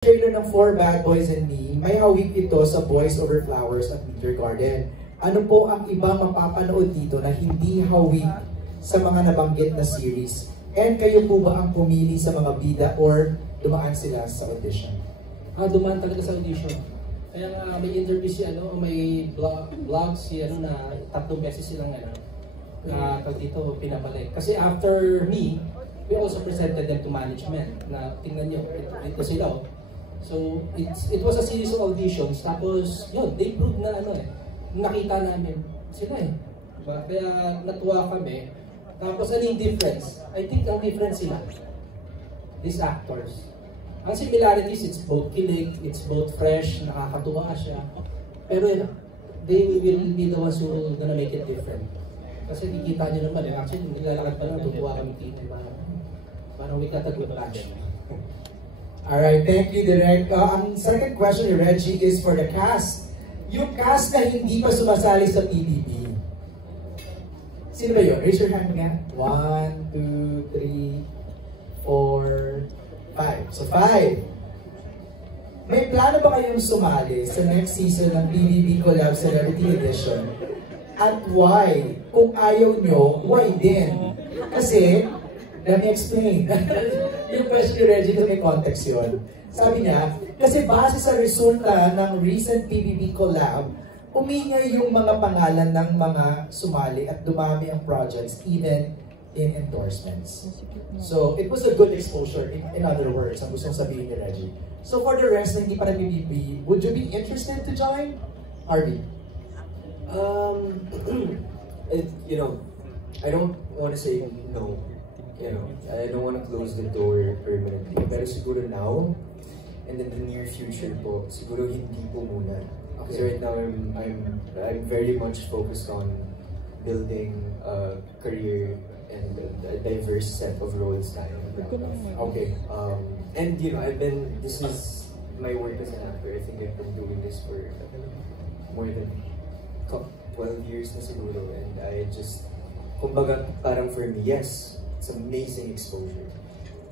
Trailer ng For Bad Boys and Me, may hawig ito sa Boys Over Flowers at Winter Garden. Ano po ang ibang mapapanood dito na hindi hawig sa mga nabanggit na series? And kayo po ba ang pumili sa mga bida or dumaan sila sa audition? Dumaan talaga sa audition. Kaya nga may interview si may vlog si na 3 beses silang dito pinabalik. Kasi after Me, we also presented them to management na tingnan nyo, ito sila. So it was a series of auditions, tapos yun, they proved na nakita namin sila diba? Kaya natuwa kami. Tapos ano yung difference? I think ang difference sila, these actors. Ang similarities, it's both kilig, it's both fresh, nakakatuwa siya. Pero they will be the ones who are gonna make it different. Kasi nakikita nyo naman actually nilalakad pa lang, tutuwa kami dito. Parang we got a good match. Alright, thank you, Direk. Ang second question ni Reggie is for the cast. Yung cast na hindi pa sumasali sa PBB. Sino ba yun? Raise your hand nga. 1, 2, 3, 4, 5. So 5. May plano ba kayong sumali sa next season ng PBB Collab Celebrity Edition? At why? Kung ayaw nyo, why din? Kasi, let me explain. Yung question ni Reggie, may context yun. Sabi niya, kasi base sa resulta ng recent PBB collab, umingay yung mga pangalan ng mga sumali at dumami ang projects, even in endorsements. So, it was a good exposure, in other words, ang gustong sabihin ni Reggie. So, for the rest na hindi pa na PBB, would you be interested to join? RD? I don't want to say no. I don't want to close the door permanently. Pero siguro now, and in the near future po, siguro hindi po muna. Okay. So right now, I'm very much focused on building a career and a diverse set of roles tayo. Okay. And this is my work as an actor. I think I've been doing this for more than 12 years na siguro. And I just, kumbaga parang for me, yes, it's amazing exposure,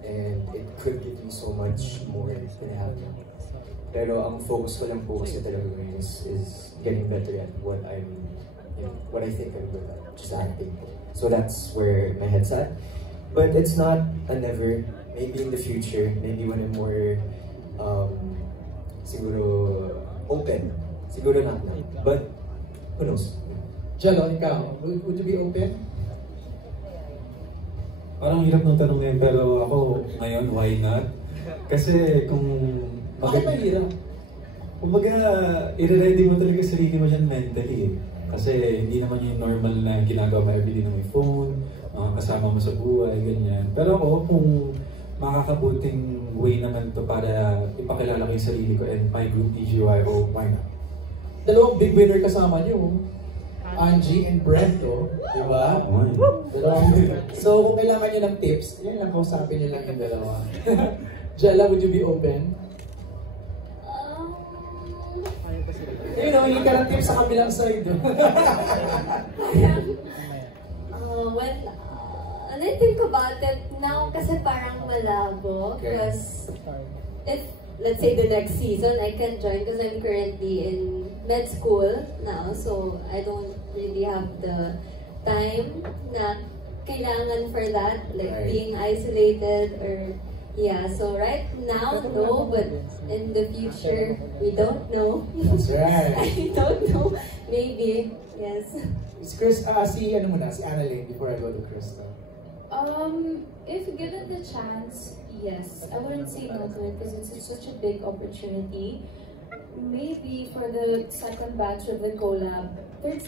and it could give me so much more than I have now. Pero ang focus ko lang po kasi talaga ngayon is getting better at what I think I'm good at, just acting po. So that's where my head's at. But it's not a never. Maybe in the future, maybe when I'm more, siguro open. Siguro not now. But who knows? Jello, ikaw, would you be open? Parang hirap ng tanong yan, pero ako ngayon, why not? Kasi kung... Bakit mahirap? Kumbaga, i-ready mo talaga sarili mo dyan mentally. Kasi hindi naman yung normal na ginagawa mo everyday na may phone, kasama mo sa buhay, ganyan. Pero ako, kung makakabuting way naman to para ipakilala ko yung sarili ko and my group, TGYO, why not? Dalawang big winner kasama niyo. Angie and Brento, di ba? So, kung kailangan nyo ng tips, yan lang, kausapin nyo lang yung dalawa. Jella, would you be open? Hingi ka ng tips sa kabilang side. When I think about it now, kasi parang malabo. Because if, let's say the next season, I can join because I'm currently in med school now, so I don't really have the time na kailangan for that, like being isolated or so right now, no, but in the future, we don't know. That's right. I don't know, maybe, yes. It's Chris, si Annalyn before I go to Krista. If given the chance, yes, I wouldn't say no to it because it's such a big opportunity. Maybe for the second batch of the collab, third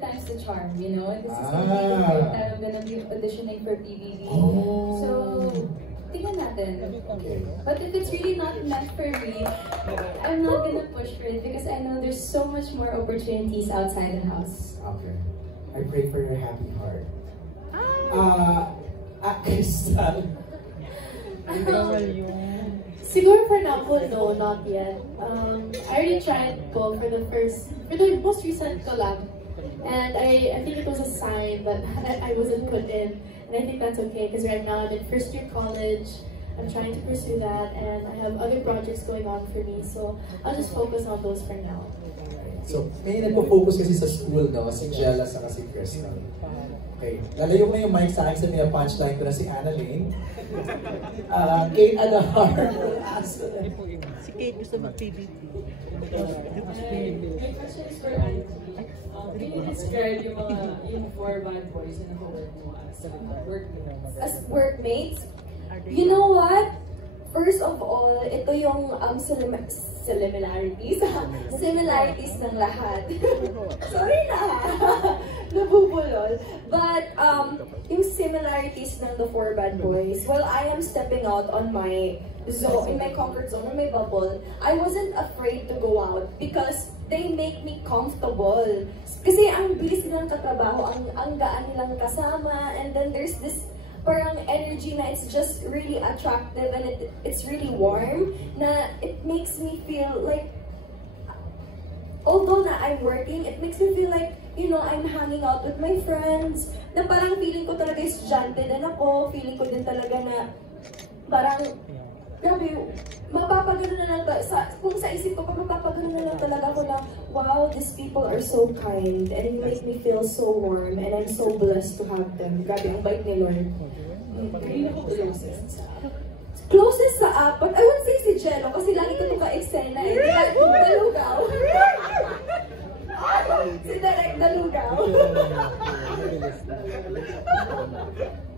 time's the charm, This is gonna be the third time I'm gonna be auditioning for PBB. So, tingnan natin. Okay. But if it's really not meant for me, I'm not gonna push for it because I know there's so much more opportunities outside the house. Okay. I pray for your happy heart. Crystal. Siguro for now po, no, not yet. I already tried po for the most recent collab. And I think it was a sign that I wasn't put in. And I think that's okay, because right now I'm in first year college. I'm trying to pursue that, and I have other projects going on for me, so I'll just focus on those for now. So, may nagpo-focus kasi sa school, no? Si Jella sa si Crystal. Okay, lalayo ko na yung mic sa akin sa mga punchline ko na si Anna Lane. Kate Adahar. Si Kate gusto mag-PBT. My question is for Angie. Can you describe yung 4 bad boys na nag-work mo as workmates? As workmates, you know what? First of all, ito yung similarities ng lahat. Sorry na, nabubulol. But yung similarities ng the 4 bad boys, while I am stepping out on my zone, in my comfort zone, in my bubble, I wasn't afraid to go out because they make me comfortable. Kasi ang bilis nilang katrabaho, ang gaan nilang kasama, and then there's this parang energy na it's just really attractive and it's really warm na it makes me feel like although na I'm working, it makes me feel like, you know, I'm hanging out with my friends na parang feeling ko talaga estudyante din ako, feeling ko din talaga na parang grabe, mapapagano na lang kung sa isip ko, mapapagano na lang talaga ako na wow, these people are so kind and it makes me feel so warm and I'm so blessed to have them. Grabe, ang bait ni Lord. Kanina ko closest Closest sa apat, I would say si Jello kasi lagi ko ito ka-eksena eh. Dalugaw. Si Direk Dalugaw.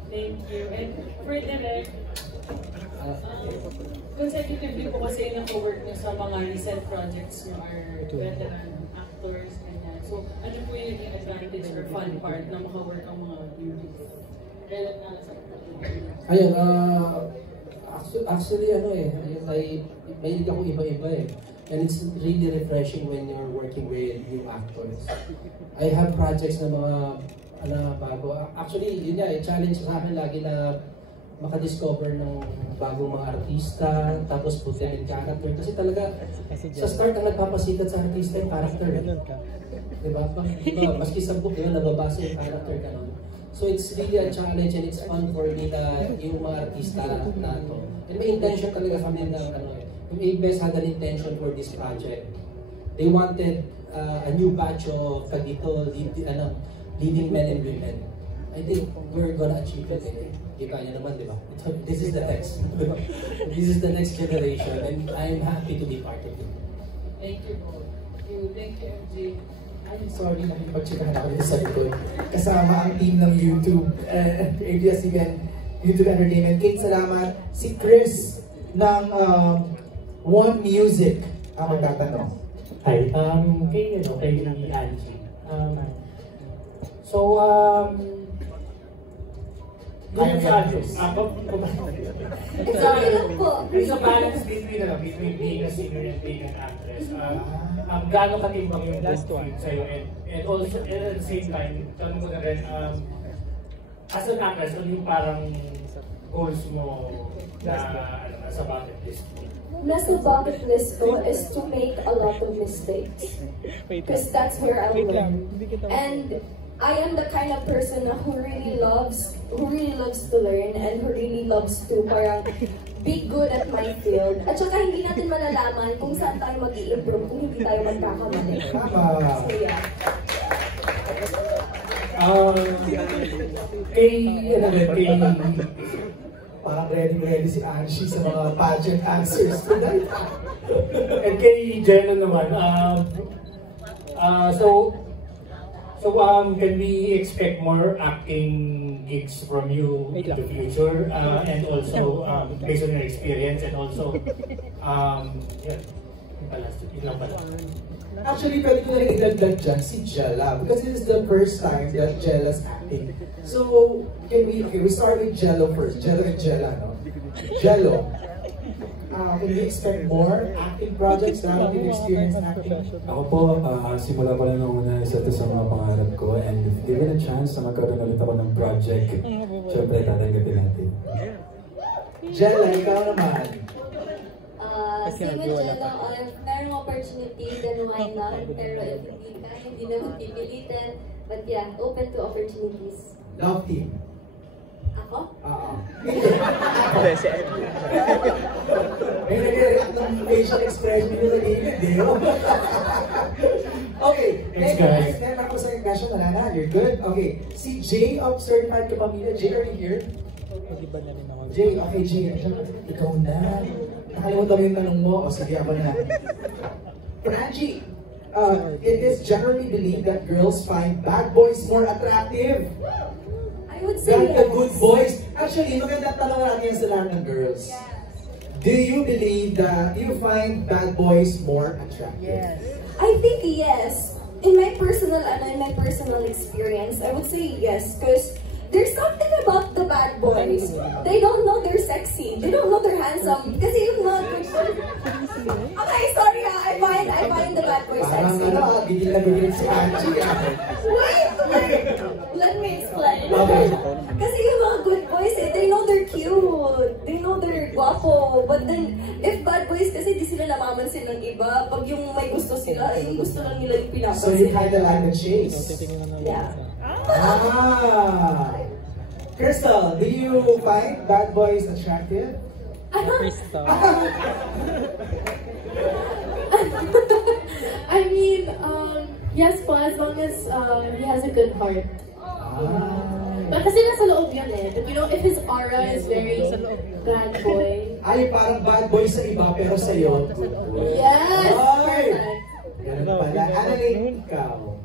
Thank you. And for Direk, consecutively po kasi nako-work niyo sa mga recent projects niyo are veteran actors and that. So, ano po yung naging advantage or fun part na maka-work ang mga youth? Ayun, actually ano eh, mahilig ako iba-iba eh. And it's really refreshing when you're working with new actors. I have projects na mga bago. Actually, yun nga, challenge sa akin lagi na makadiscover ng bagong mga artista, tapos put them in character. Kasi talaga, sa start ang nagpapasikat sa artista yung character. Diba? Maski sa book, diba, nababasa yung character ka nun. So it's really a challenge and it's fun for me na yung mga artista na ito. And may intention talaga kami ng yung ABS had an intention for this project. They wanted a new batch of leading men and women. I think we're gonna achieve it. Kita niyo naman, di ba? This is the next. This is the next generation and I'm happy to be part of it. Thank you po. Thank you, MJ. I'm sorry, nakipag-checkan ako sa likod. Kasama ang team ng YouTube, ABS-CBN, YouTube Entertainment. Kate, salamat. Si Chris ng One Music ang magtatanong. Hi, kay Angie. It's okay lang po. There's a balance between being a singer and being an actress. Gaano katimbang yung both field sa'yo and also at the same time, tanong mo na rin, as an actress, ano yung parang goals mo na sa bucket list? Nasa bucket list ko is to make a lot of mistakes. Because that's where I learn. And I am the kind of person who really loves to learn and who really loves to parang be good at my field. At saka hindi natin malalaman kung saan tayo mag-i-improve kung hindi tayo magkakamali. So yeah. Parang ready si Angie sa mga pageant answers tonight. And kay Jello naman, can we expect more acting gigs from you in the future? And also, based on your experience and also, yun lang pala. Actually, pwede ko na rin idagdag dyan si Jella because this is the first time that Jella's acting. So, we start with Jello first. Jello and Jella, no? Jello, can we expect more acting projects na with experience in acting? Ako po, simula pa lang una isa to sa mga pangarap ko and if given a chance na magkaroon ulit ako ng project, syempre tatanggapin natin. Jella, ikaw naman. Same with Jello, if merong opportunity, then why not? Pero if hindi naman pipilitin. But yeah, open to opportunities. Love team. Ako? Oo. May nag-react ng facial expression yung nag-iinit, di ba? Okay. Thanks, guys. Next ako sa question, wala na. You're good? Okay. Si Jay of Certified Kapamilya. Jay, are you here? Jay, okay, Jay. Ikaw na. Nakalimutan mo yung tanong mo. O sige, ako na. Franchi, it is generally believed that girls find bad boys more attractive I would say than the yes. good boys. Actually, magandang tanong natin yan sa lahat ng girls. Do you believe that you find bad boys more attractive? Yes. I think yes. In my personal experience, I would say yes, because there's something about the bad boys. They don't know they're sexy. They don't know they're handsome. Kasi yung mga good boys. Okay, sorry I find the bad boys Parang sexy. gigil na gigil si Angie. Wait! Let me explain. Okay. Kasi yung mga good boys, they know they're cute. They know they're guwapo. But then, if bad boys kasi di sila namamansin ng iba, pag yung may gusto sila, yung gusto lang nila yung So you pinapansin. kinda like the chase. Yeah. Crystal, do you find bad boys attractive? I mean, yes po, as long as he has a good heart. But kasi nasa loob yun eh. But you know, if his aura is very bad boy. Ay, parang bad boy sa iba, pero sa'yo, good boy. Yes! Ay! Perfect. Ganun pala. Annalyn, ikaw.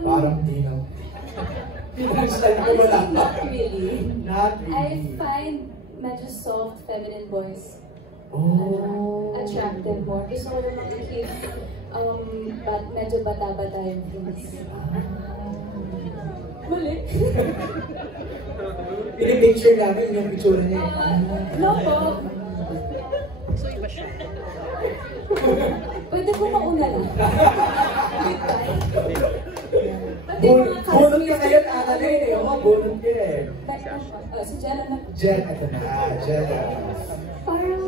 Parang di na. Pinag-slide ko wala pa. Not really. Not I really. find medyo soft, feminine boys Oh. attractive more. Gusto ko yung makikip medyo bata-bata yung feelings. Mali. Pinipicture namin yung picture niya. No po. Pwede po mauna na. Pati mga Bunot ka classmates. ngayon, Annalyn eh. Oo, bunot ka eh. Si Jella na. Jen, ito na. Jen. Parang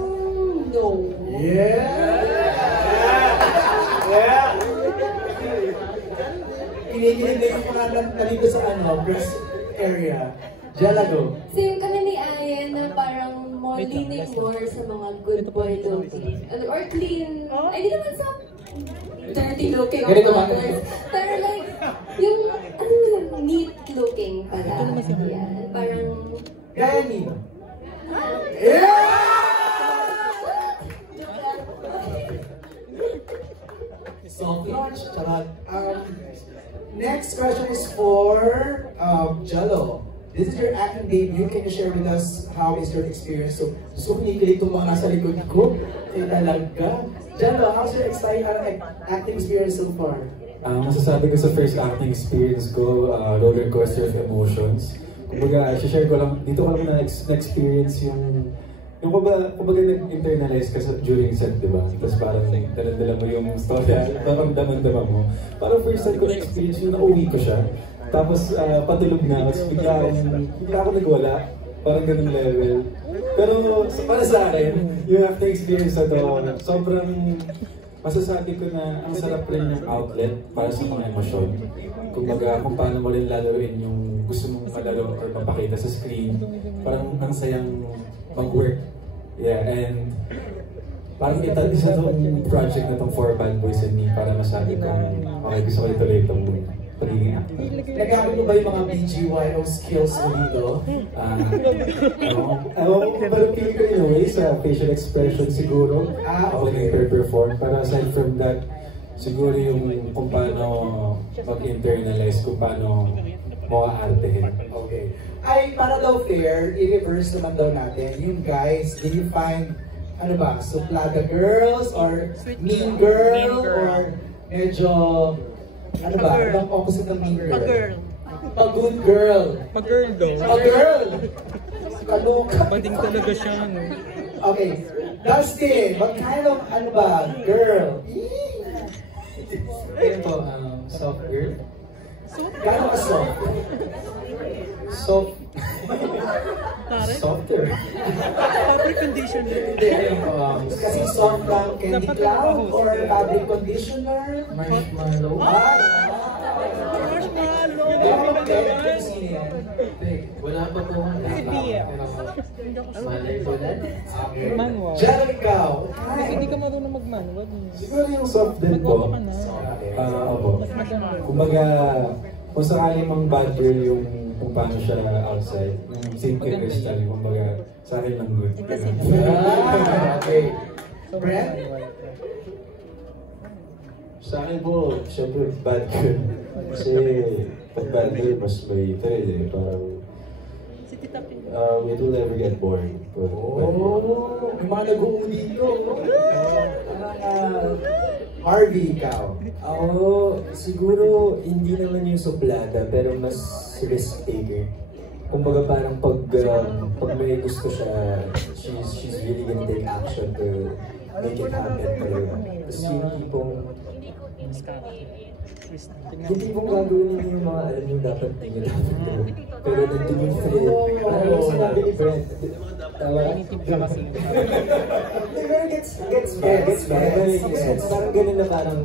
no. Yeah! Yeah! Kinikilig na yung mga nalito sa breast area. Jella, go. Same kami ni Ayan na parang more leaning more sa mga good boy looking. Or clean. Ay, di naman sa dirty looking or Ganito ba? others. Pero like, yung, neat looking pala. Yan. Parang, Gaya niyo. Yeah! Soft launch. Charot. Next question is for Jello. This is your acting debut. Can you share with us how is your experience? So kinikilig itong mga nasa likod ko. Talaga. Jello, how's your acting experience so far? Masasabi ko sa first acting experience ko, roller coaster of emotions. Kumbaga, share ko lang, dito ko lang na-experience yung kumbaga nag-internalize ka during set, di ba? Tapos parang dala-dala mo yung story, parang daman-dama mo. Parang first time ko na-experience yung nauwi ko siya. Tapos patulog na, tapos bigla ako nagwala. Parang ganung level. Pero para sa akin, yung acting experience na to, sobrang masasabi ko na ang sarap rin yung outlet para sa mga emosyon. Kumbaga, kung paano mo rin lalaroin yung gusto mong malaro or mapakita sa screen, parang ang sayang mag-work. Yeah, and parang isa itong project na itong For Bad Boys and Me para masabi kong okay, gusto ko ituloy itong pagiging acting. Nagamit mo ba yung mga BGYO skills mo dito? Pero feeling ko in a way sa facial expression siguro ako nag-perform. Pero aside from that, siguro yung kung paano mag-internalize, kung paano mo aartehin. Okay. Ay, para daw fair, i-reverse naman daw natin. Yung guys, do you find, suplada girls or mean girl or medyo, ang opposite ng mean girl? Pag-good girl. Pag-girl daw. Pag-girl! Kaloka. Bading talaga siya, no? Okay. Dustin, what kind of, girl? Ayun po, soft girl. Gano'n ka soft? Soft. Softer. Fabric conditioner. Hindi, ayun po. Kasi soft lang, candy cloud or fabric conditioner? Marshmallow. Marshmallow! Hindi ako mag-get. Sino yan? Wala Wala pa po akong malay ko lang. Manual. Jello, ikaw. Hindi ka marunong mag-manual. Siguro yung soft din po. Opo. Kumbaga, kung sakaling mang bad girl yung kung paano siya outside, yung same kay Crystal, kumbaga, sa akin lang good. Okay. Brent? Sa akin po, syempre bad girl. Kasi pag bad girl, mas may thrill eh. Parang, it will never get boring. Oh, may mga nag-uuli ko. Harvey, ikaw. Ako, siguro hindi naman yung suplada, pero mas risk taker. Kumbaga parang pag may gusto siya, she's really gonna take action to make it happen talaga. Tapos yung tipong, hindi pong gagawin niyo yung mga alam niyo dapat niyo dapat gawin. Pero nandun yung thrill. Parang sinabi ni Brent, tawa? Gets back. Parang ganun na parang,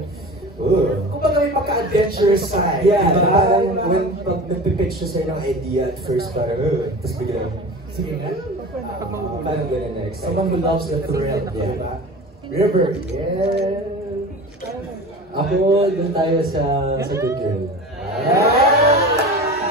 kung baga may pagka-adventurous side. yeah, parang when pag nagpipitch siya sa'yo ng idea at first parang, tapos biglang, Sige nga. parang ganun na excited. Someone who loves the thrill, di ba? River, yeah. Ako, doon tayo sa good girl.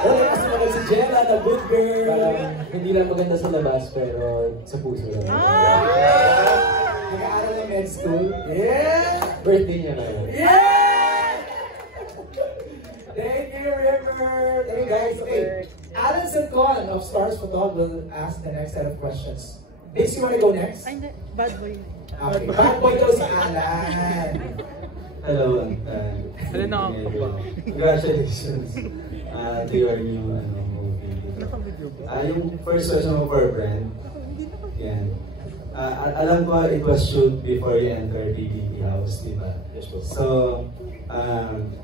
Okay, kasi naman si Jenna, the good girl. Parang hindi lang maganda sa labas, pero sa puso lang. Nag-aaral ng med school. Yeah! Birthday niya na yun. Yeah! Thank you, River. Thank you, guys. Okay, Alan Sancon of Stars Photog will ask the next set of questions. Vince, you wanna go next? Ay, hindi. Bad boy. Okay, bad boy daw si Alan. Hello, Hello na ako. congratulations to your new movie. Yung first question ko for Brent. Yan. Alam ko it was shoot before you enter PBB House, di ba? So,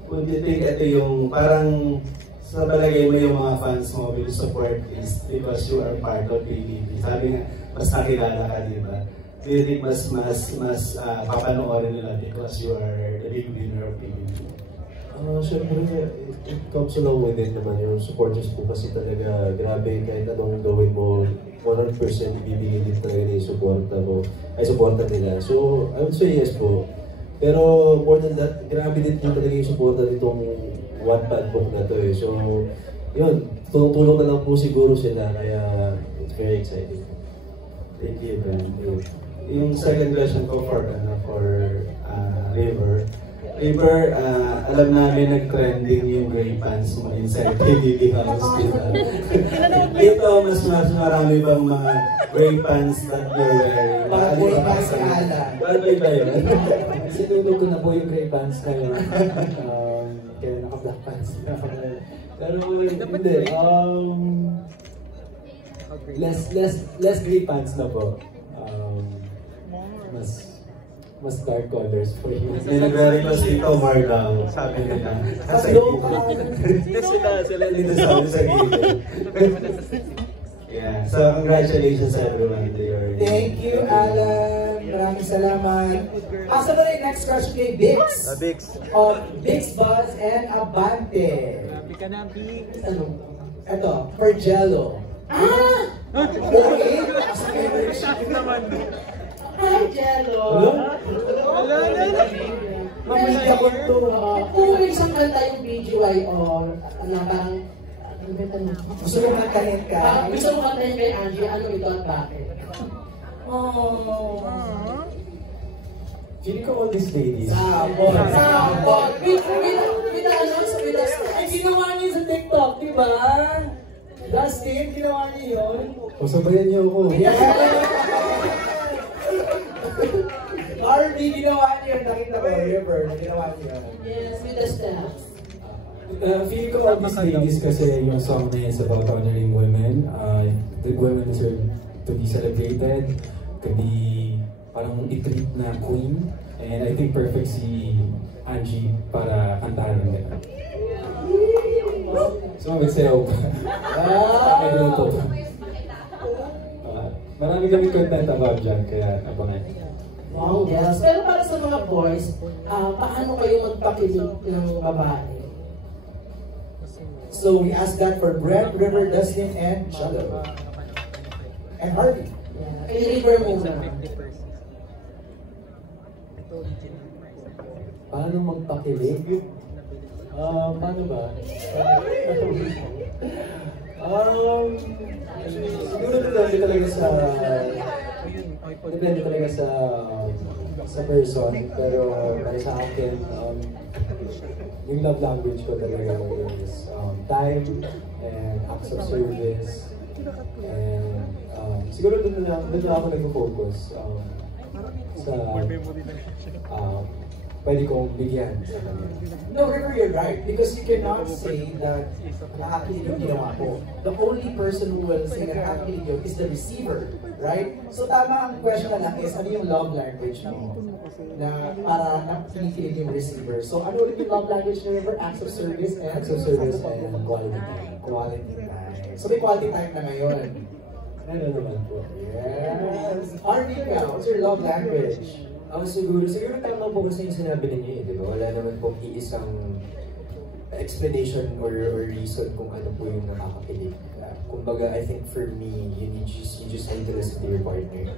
kung you think ito yung parang sa palagay mo yung mga fans mo will support is because you are part of PBB. Sabi nga, mas nakilala ka, di ba? Do you think mas papanoorin nila because you are the big winner of PBB? Siyempre, it comes along with it naman yung supporters po kasi talaga grabe kahit anong gawin mo 100% ibibigay din talaga yung suporta nila. So, I would say yes po. Pero more than that, grabe din talaga yung suporta nitong one-pad book na to eh. So, yun, tulong na lang po siguro sila kaya it's very exciting. Thank you, Brent. Yung second question ko for River. River, alam namin nag-trending yung gray pants mo inside PBB House, di ba? Dito, mas marami bang mga gray pants that you're wearing? Para po yung maskala. Para ba yun? Sinulog ko na po yung gray pants kayo. Kaya naka-black pants na. Pero hindi. Less gray pants na po. Mas dark colors for you. May nagre-request dito, Margang. Sabi nila. Kasi sila dito sa gilid. Yeah. So, congratulations everyone. Thank you, Alan. Maraming salamat. Pasok na rin next question kay Bix. Bix. Of Bix Buzz and Abante. Happy ka na, Bix. Ano? Ito, for Jello. Okay. Hi, Jello! Mamili ako ito. Kung isang kanta yung BGYO na parang gusto mo kantahin ka? Gusto mo kantahin kay Angie, ano ito at bakit? Feeling ko all these ladies. Sabon! With a Ay, ginawa niyo sa TikTok, di ba? Dustin, ginawa niyo yun? Pasabayan niyo ako. RB, ginawa niyo yun. Nakita ko, River, ginawa niyo yun. Yes, with the steps. Feel ko all these ladies kasi yung song na is about honoring women. The women deserve to be celebrated, to be parang i-treat na queen. And I think perfect si Angie para kantahan ng gano'n. So, magsayaw pa. Marami kami content about dyan, kaya abangan. Wow, yes. Pero para sa mga boys, paano kayo magpakilig ng babae? So we asked that for Brent, River, Dustin, and Shallow. And Harvey. Kay River muna. Paano magpakilig? Paano ba? Siguro depende talaga sa person, pero para sa akin, yung love language ko talaga is time and acts of service, and siguro doon na ako nag-focus sa pwede kong bigyan sa kanya. No, River, you're right. Because you cannot say that nakakakilig yung ginawa ko. The only person who will say na nakakakilig yun is the receiver. Right? So tama ang question na lang is, ano yung love language mo? Na para nakakinikilig yung receiver. So ano ulit yung love language ni River? Acts of service and quality time. Quality time. So may quality time na ngayon. Ano naman po? Yes! Harvey, what's your love language? Siguro tama po kasi yung sinabi ninyo eh, di ba? Wala naman pong iisang explanation or reason kung ano po yung nakakakilig. Kumbaga, I think for me, you just need to listen to your partner.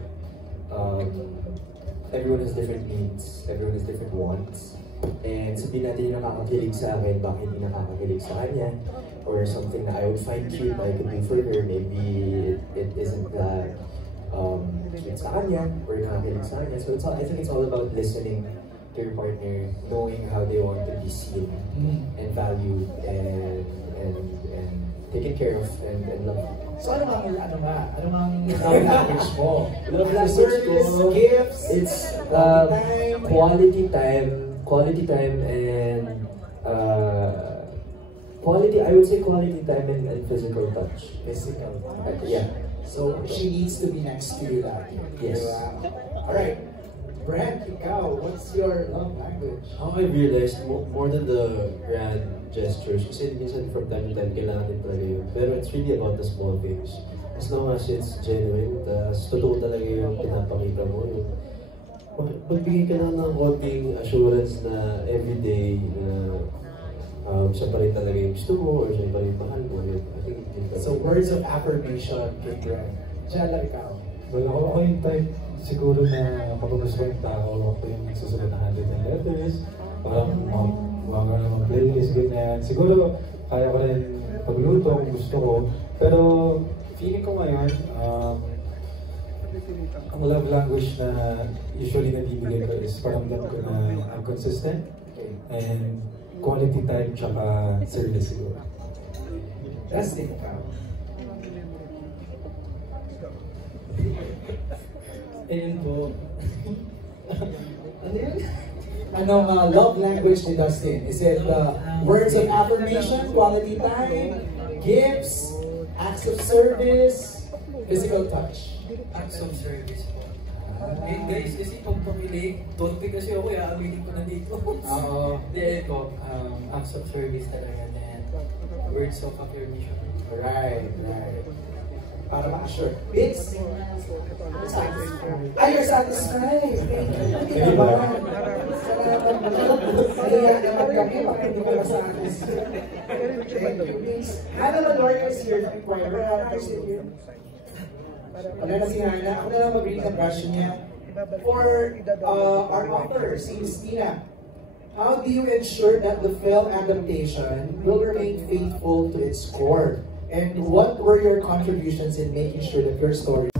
Everyone has different needs, everyone has different wants. And sabihin natin yung nakakakilig sa akin, bakit hindi nakakakilig sa kanya? Or something that I would find cute I could do for her, maybe it isn't that cute sa kanya or nakakakilig sa kanya. So I think it's all about listening to your partner, knowing how they want to be seen and valued and taken care of and loved. So ano mang love language mo? Love language ko, gifts, it's quality time and I would say quality time and physical touch. Physical touch. Yeah. So she needs to be next to you lagi. Yes. Alright. Brent, ikaw, what's your love language? How I realized more than the grand gestures, kasi minsan from time to time kailangan din talaga yun. Pero it's really about the small things. As long as it's genuine, totoo talaga yung pinapakita mo. Yung magbigay ka lang ng konting assurance na everyday na siya pa rin talaga yung gusto mo or siya pa rin mahal mo. So words of affirmation kay Brent. Jella, ikaw? Well, ako yung type siguro na kapag gusto ko yung tao, ako yung susunod na handwritten letters, parang mga ng playlist, ganyan. Siguro, kaya ko rin pagluto kung gusto ko. Pero, feeling ko ngayon, ang love language na usually nabibigay ko is paramdam ko na I'm consistent and quality time tsaka service siguro. That's it, ikaw. Ayun po. Ano yun? Anong love language ni Dustin? Is it words of affirmation, quality time, gifts, acts of service, physical touch? Acts of service po. And guys, kasi pag pumilig, tonti kasi ako, aminin ko na dito. Hindi ko, acts of service talaga and words of affirmation. Right. Para ma-assure. It's you're satisfied. Diba? Kaya naman kami, baka hindi ko na-satisfied. Hannah Malort is here. Wala na si Hannah. Ako na lang mag-read ang question niya. For our author, si Christina, how do you ensure that the film adaptation will remain faithful to its core? And what were your contributions in making sure that your story